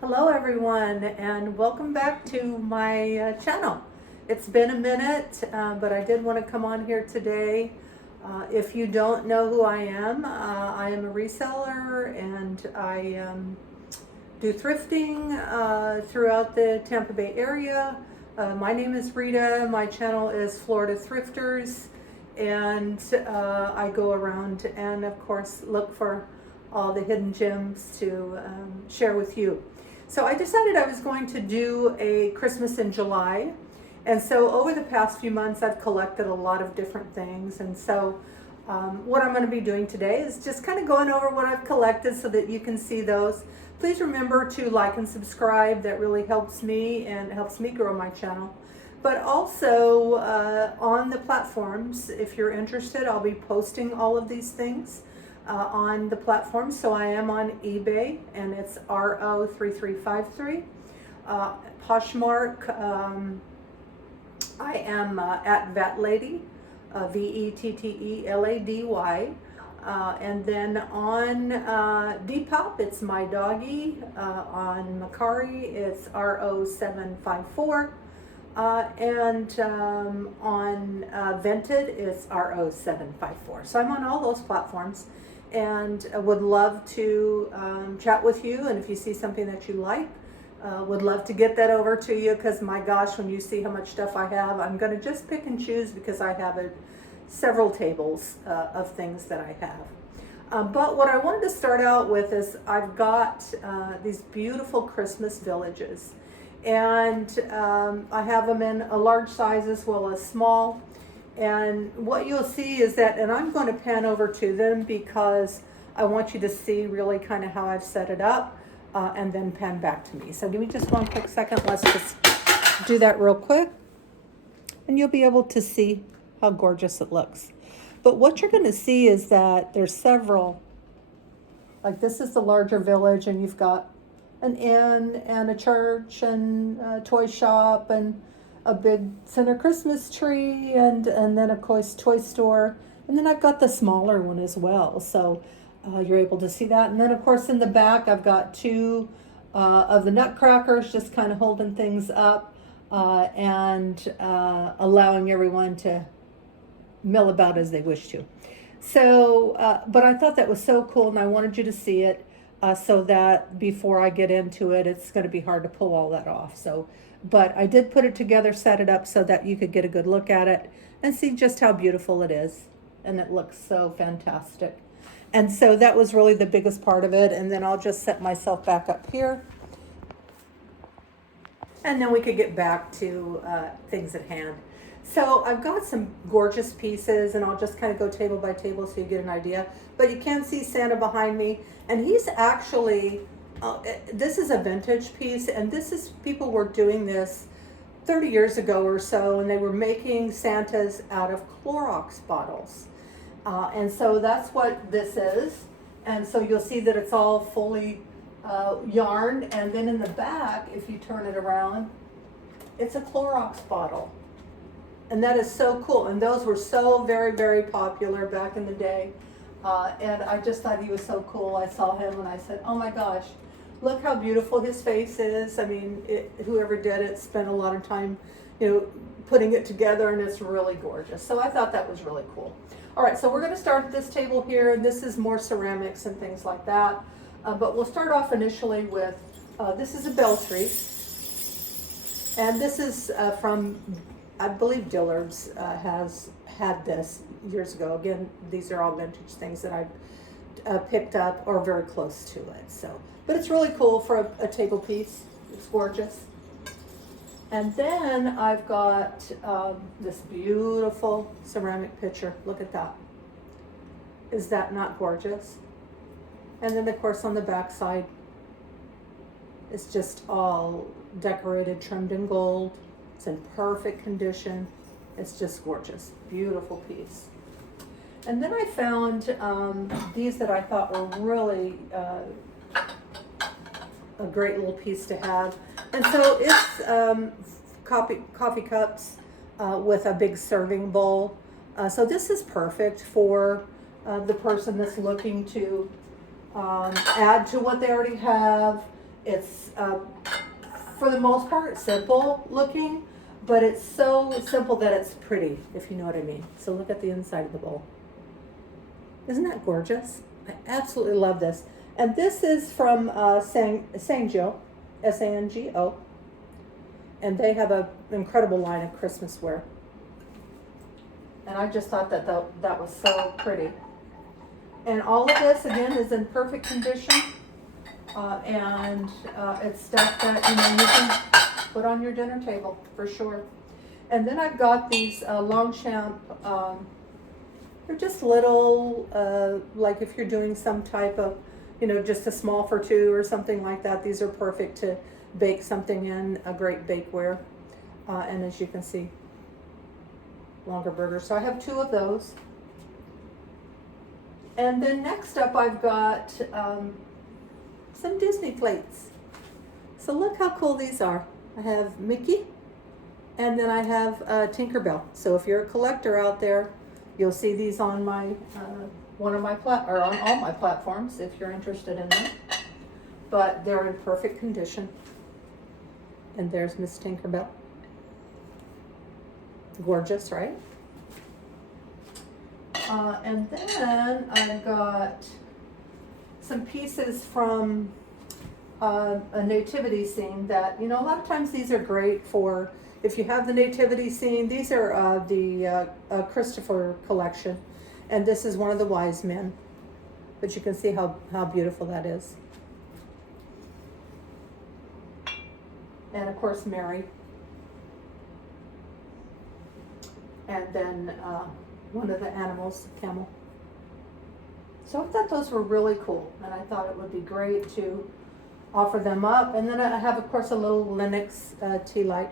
Hello everyone and welcome back to my channel. It's been a minute, but I did want to come on here today. If you don't know who I am a reseller and I do thrifting throughout the Tampa Bay area. My name is Rita, my channel is Florida Thrifters, and I go around and of course look for all the hidden gems to share with you. So I decided I was going to do a Christmas in July. And so over the past few months, I've collected a lot of different things. And so what I'm going to be doing today is just kind of going over what I've collected so that you can see those. Please remember to like and subscribe. That really helps me and helps me grow my channel. But also on the platforms, if you're interested, I'll be posting all of these things on the platform. So I am on eBay and it's RO3353. Poshmark, I am at VetLady, VETTELADY. And then on Depop, it's My Doggy. On Macari, it's RO754. And on Vented, it's RO754. So I'm on all those platforms and would love to chat with you. And if you see something that you like, would love to get that over to you, because my gosh, when you see how much stuff I have, I'm going to just pick and choose because I have several tables of things that I have. But what I wanted to start out with is I've got these beautiful Christmas villages. And I have them in a large size as well as small. And what you'll see is that, and I'm going to pan over to them because I want you to see really kind of how I've set it up, and then pan back to me. So give me just one quick second. Let's just do that real quick. And you'll be able to see how gorgeous it looks. But what you're going to see is that there's several, like this is the larger village, and you've got an inn and a church and a toy shop and a big center Christmas tree and then of course toy store. And then I've got the smaller one as well. So you're able to see that. And then of course in the back I've got two of the nutcrackers just kind of holding things up and allowing everyone to mill about as they wish to. So, but I thought that was so cool and I wanted you to see it. So that before I get into it, it's going to be hard to pull all that off. So, but I did put it together, set it up so that you could get a good look at it and see just how beautiful it is. And it looks so fantastic. And so that was really the biggest part of it. And then I'll just set myself back up here. And then we could get back to things at hand. So I've got some gorgeous pieces, and I'll just kind of go table by table so you get an idea. But you can see Santa behind me, and he's actually, this is a vintage piece, and this is, people were doing this 30 years ago or so, and they were making Santas out of Clorox bottles. And so that's what this is. And so you'll see that it's all fully yarned, and then in the back, if you turn it around, it's a Clorox bottle. And that is so cool. And those were so very, very popular back in the day. And I just thought he was so cool. I saw him and I said, oh my gosh, look how beautiful his face is. I mean, whoever did it spent a lot of time, putting it together, and it's really gorgeous. So I thought that was really cool. All right, so we're going to start at this table here. And this is more ceramics and things like that. But we'll start off initially with, this is a belfry. And this is from, I believe Dillard's has had this years ago. Again, these are all vintage things that I've picked up or very close to it. So, but it's really cool for a table piece. It's gorgeous. And then I've got this beautiful ceramic pitcher. Look at that. Is that not gorgeous? And then of course on the back side, it's just all decorated, trimmed in gold. It's in perfect condition. It's just gorgeous, beautiful piece. And then I found these that I thought were really a great little piece to have. And so it's coffee cups with a big serving bowl. So this is perfect for the person that's looking to add to what they already have. It's for the most part simple looking, but it's so simple that it's pretty, if you know what I mean. So look at the inside of the bowl. Isn't that gorgeous? I absolutely love this. And this is from Sangyo, Sango. And they have an incredible line of Christmas wear. And I just thought that that was so pretty. And all of this, again, is in perfect condition. And it's stuff that, you know, you can put on your dinner table for sure. And then I've got these Longchamp, they're just little, like if you're doing some type of, you know, just a small for two or something like that. These are perfect to bake something in, a great bakeware. And as you can see, longer burgers. So I have 2 of those. And then next up I've got some Disney plates. So look how cool these are. I have Mickey, and then I have Tinkerbell. So if you're a collector out there, you'll see these on my on all my platforms if you're interested in them. But they're in perfect condition. And there's Miss Tinkerbell. Gorgeous, right? And then I've got some pieces from a nativity scene that, you know, a lot of times these are great for, if you have the nativity scene. These are the Christopher collection. And this is one of the wise men. But you can see how beautiful that is. And of course, Mary. And then one of the animals, camel. So I thought those were really cool, and I thought it would be great to offer them up. And then I have, of course, a little Lenox tea light.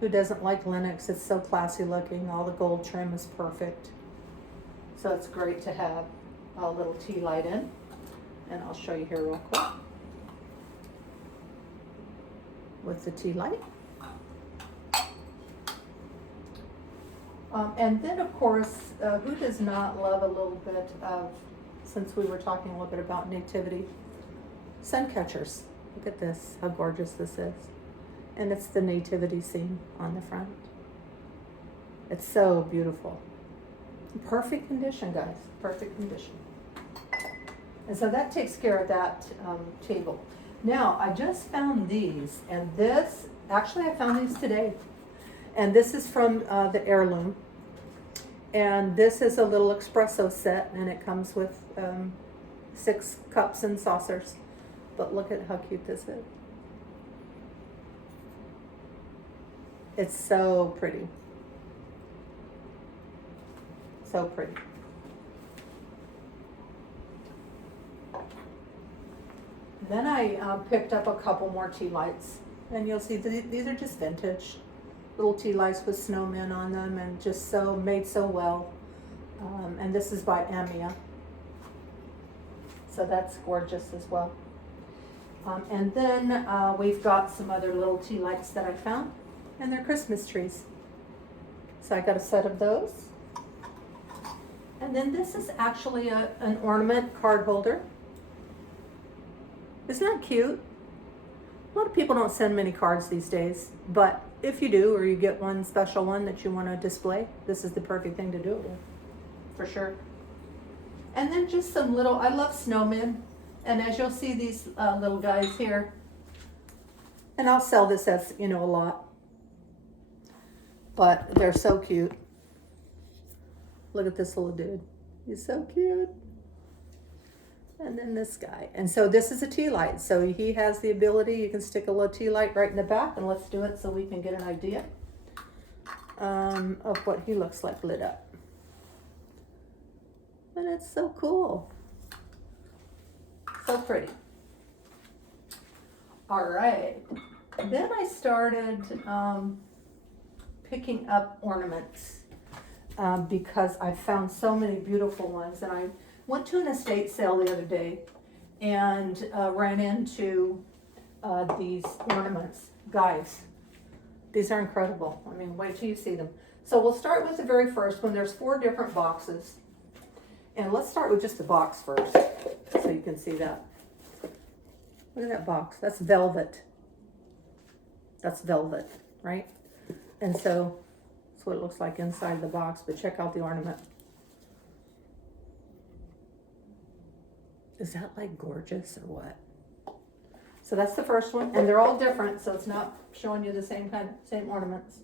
Who doesn't like Lenox? It's so classy looking. All the gold trim is perfect. So it's great to have a little tea light in. And I'll show you here real quick with the tea light. And then, of course, who does not love a little bit of, since we were talking a little bit about nativity, sun catchers. Look at this, how gorgeous this is. And it's the nativity scene on the front. It's so beautiful. Perfect condition, guys, perfect condition. And so that takes care of that table. Now, I just found these, and this, actually I found these today. And this is from the Heirloom. And this is a little espresso set, and it comes with 6 cups and saucers. But look at how cute this is. It's so pretty. So pretty. Then I picked up a couple more tea lights. And you'll see these are just vintage. Little tea lights with snowmen on them, and just so made so well. And this is by Amia. So that's gorgeous as well. And then we've got some other little tea lights that I found, and they're Christmas trees. So I got a set of those. And then this is actually an ornament card holder. Isn't that cute? A lot of people don't send many cards these days, but if you do, or you get one special one that you want to display, this is the perfect thing to do it with, for sure. And then just some little, I love snowmen, and as you'll see these little guys here, and I'll sell this as, you know, a lot, but they're so cute. Look at this little dude. He's so cute. And then this guy. And so this is a tea light. So he has the ability, you can stick a little tea light right in the back, and let's do it so we can get an idea of what he looks like lit up. And it's so cool. So pretty. All right. Then I started picking up ornaments because I found so many beautiful ones, and I went to an estate sale the other day and ran into these ornaments. Guys, these are incredible. I mean, wait till you see them. So we'll start with the very first one. There's 4 different boxes. And let's start with just the box first, so you can see that. Look at that box. That's velvet. That's velvet, right? And so that's what it looks like inside the box, but check out the ornament. Is that like gorgeous or what? So that's the first one, and they're all different, so it's not showing you the same ornaments.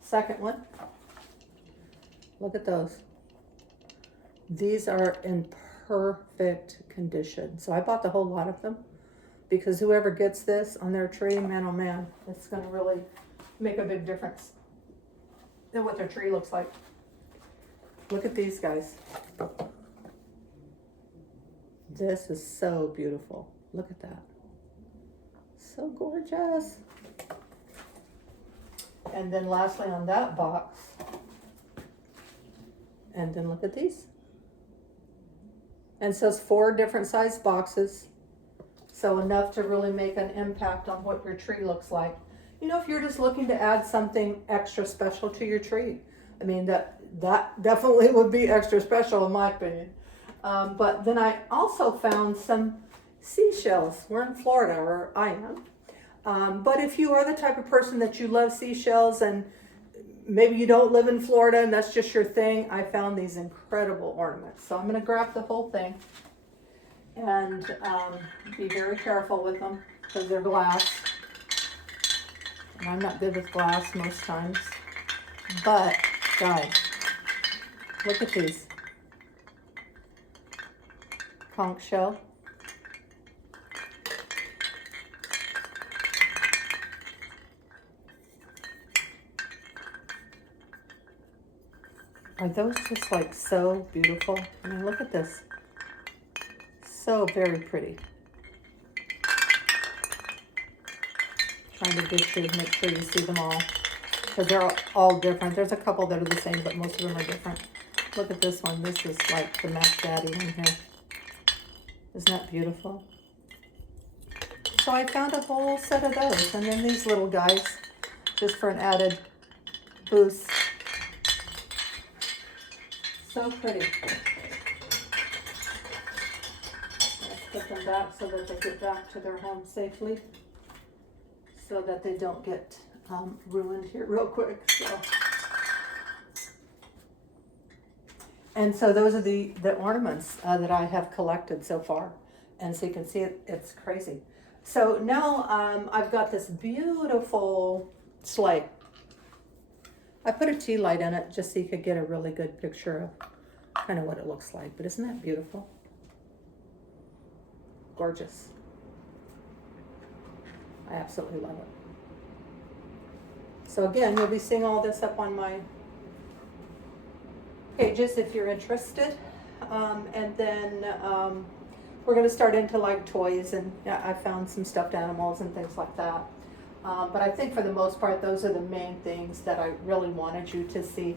Second one, look at those. These are in perfect condition. So I bought the whole lot of them because whoever gets this on their tree, man oh man, it's gonna really make a big difference in what their tree looks like. Look at these guys. This is so beautiful. Look at that. So gorgeous. And then lastly on that box, and then look at these. And so it's 4 different size boxes. So enough to really make an impact on what your tree looks like. You know, if you're just looking to add something extra special to your tree, I mean, that definitely would be extra special in my opinion. But then I also found some seashells. We're in Florida, or I am. But if you are the type of person that you love seashells and maybe you don't live in Florida and that's just your thing, I found these incredible ornaments. So I'm going to grab the whole thing and be very careful with them because they're glass. And I'm not good with glass most times. But guys, look at these. Conch shell. Are those just like so beautiful? I mean, look at this. So very pretty. Trying to make sure you see them all because they're all different. There's a couple that are the same, but most of them are different. Look at this one. This is like the Mac Daddy one here. Isn't that beautiful? So I found a whole set of those. And then these little guys, just for an added boost. So pretty. Let's put them back so that they get back to their home safely. So that they don't get ruined here real quick. And so those are the ornaments that I have collected so far. And so you can see it's crazy. So now I've got this beautiful sleigh. I put a tea light in it just so you could get a really good picture of kind of what it looks like. But isn't that beautiful? Gorgeous. I absolutely love it. So again, you'll be seeing all this up on my pages if you're interested. And then we're going to start into like toys, and I found some stuffed animals and things like that. But I think for the most part, those are the main things that I really wanted you to see.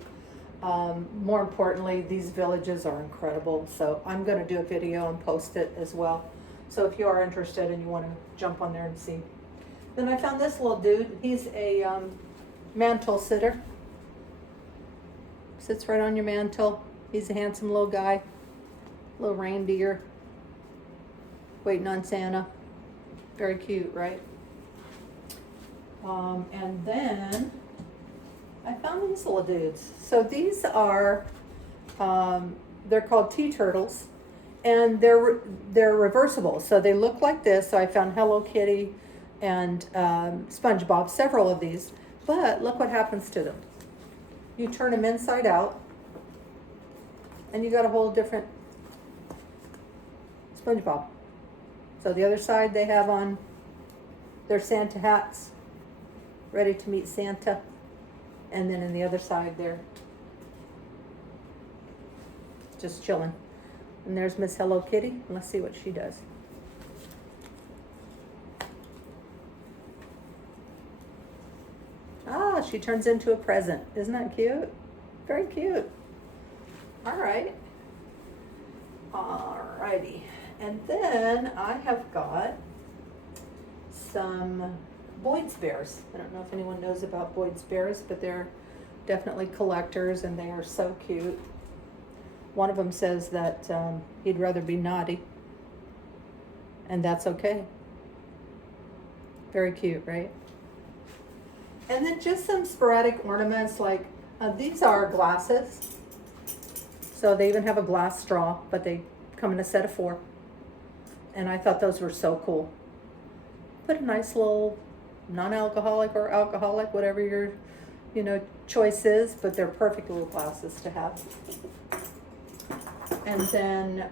More importantly, these villages are incredible. So I'm going to do a video and post it as well. So if you are interested and you want to jump on there and see. Then I found this little dude. He's a mantle sitter. Sits right on your mantle. He's a handsome little guy. Little reindeer. Waiting on Santa. Very cute, right? And then I found these little dudes. So these are, they're called tea turtles. And they're reversible. So they look like this. So I found Hello Kitty and SpongeBob, several of these. But look what happens to them. You turn them inside out, and you got a whole different SpongeBob. So the other side they have on their Santa hats, ready to meet Santa. And then in the other side they're just chilling. And there's Miss Hello Kitty. Let's see what she does. Ah, she turns into a present. Isn't that cute? Very cute. All right. Alrighty. And then I have got some Boyd's Bears. I don't know if anyone knows about Boyd's Bears, but they're definitely collectors and they are so cute. One of them says that he'd rather be naughty, and that's okay. Very cute, right? And then just some sporadic ornaments like these are glasses. So they even have a glass straw, but they come in a set of 4. And I thought those were so cool. Put a nice little non-alcoholic or alcoholic, whatever your, choice is, but they're perfect little glasses to have. And then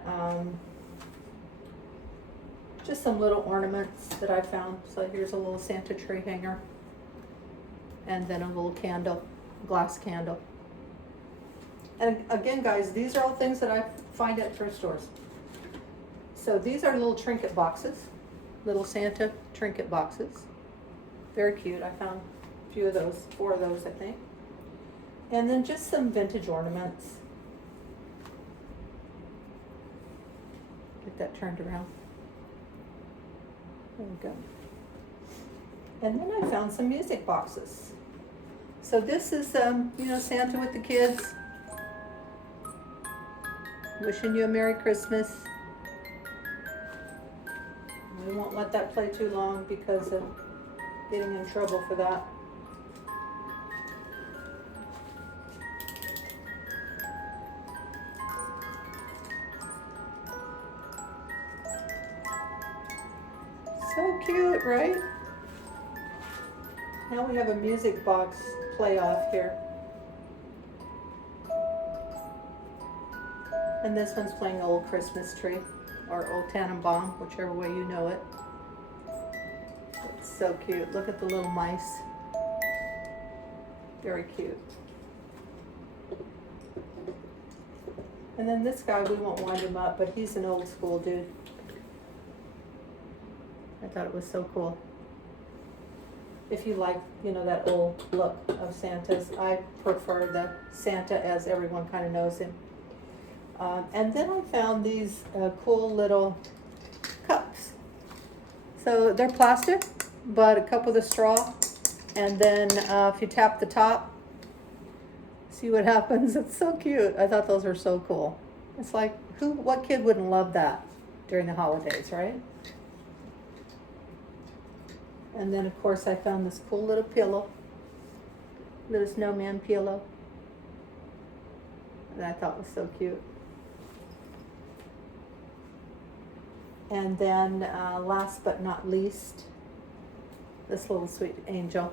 just some little ornaments that I found. So here's a little Santa tree hanger. And then a little candle, glass candle. And again, guys, these are all things that I find at thrift stores. So these are little trinket boxes, little Santa trinket boxes. Very cute. I found a few of those, 4 of those, I think. And then just some vintage ornaments. Get that turned around. There we go. And then I found some music boxes. So this is, Santa with the kids. Wishing you a Merry Christmas. We won't let that play too long because of getting in trouble for that. So cute, right? Now we have a music box playoff here. And this one's playing Old Christmas Tree, or Old Tannenbaum, whichever way you know it. It's so cute. Look at the little mice. Very cute. And then this guy, we won't wind him up, but he's an old school dude. I thought it was so cool. If you like, that old look of Santa's, I prefer the Santa as everyone kind of knows him. And then I found these cool little cups. So they're plastic, but a cup with a straw. And then if you tap the top, see what happens. It's so cute. I thought those were so cool. It's like, what kid wouldn't love that during the holidays, right? And then of course I found this cool little pillow, little snowman pillow. And I thought was so cute. And then last but not least, this little sweet angel.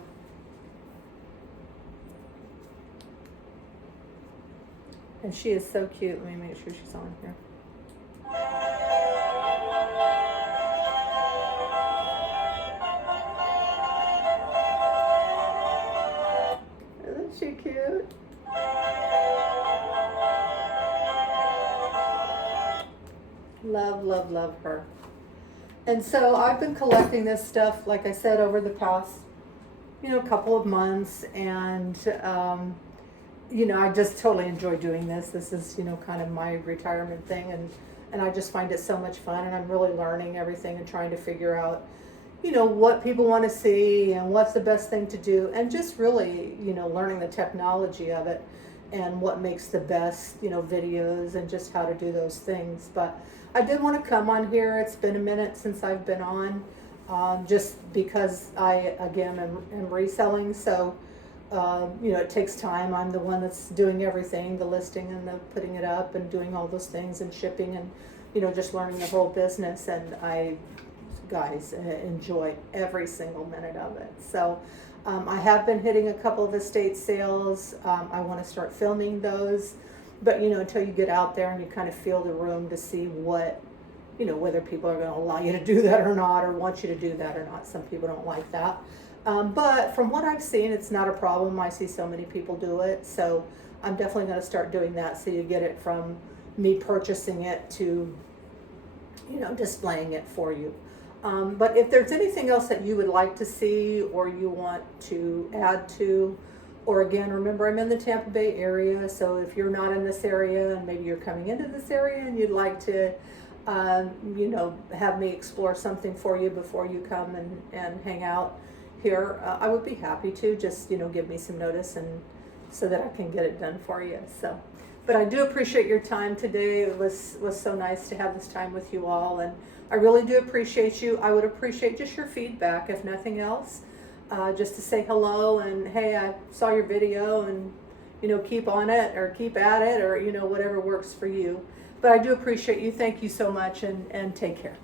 And she is so cute. Let me make sure she's on here. Isn't she cute? Love, love, love her. And so I've been collecting this stuff, like I said, over the past, couple of months. And, I just totally enjoy doing this. This is, kind of my retirement thing. And I just find it so much fun. And I'm really learning everything and trying to figure out, what people want to see and what's the best thing to do. And just really, learning the technology of it and what makes the best, videos and just how to do those things. But I did want to come on here. It's been a minute since I've been on, just because I, again, am reselling. So, it takes time. I'm the one that's doing everything, the listing and the putting it up and doing all those things and shipping and, just learning the whole business. And I, guys, enjoy every single minute of it. So I have been hitting a couple of estate sales. I want to start filming those. But, until you get out there and you kind of feel the room to see what, whether people are going to allow you to do that or not, or want you to do that or not. Some people don't like that. But from what I've seen, it's not a problem. I see so many people do it. So I'm definitely going to start doing that. So you get it from me purchasing it to, displaying it for you. But if there's anything else that you would like to see or you want to add to, or again, remember I'm in the Tampa Bay area, so if you're not in this area and maybe you're coming into this area and you'd like to, have me explore something for you before you come and hang out here, I would be happy to. Just, give me some notice and so that I can get it done for you. So But I do appreciate your time today. It was so nice to have this time with you all, and I really do appreciate you. I would appreciate just your feedback, if nothing else, just to say hello and, hey, I saw your video, and keep on it or keep at it, or whatever works for you. But I do appreciate you. Thank you so much, and take care.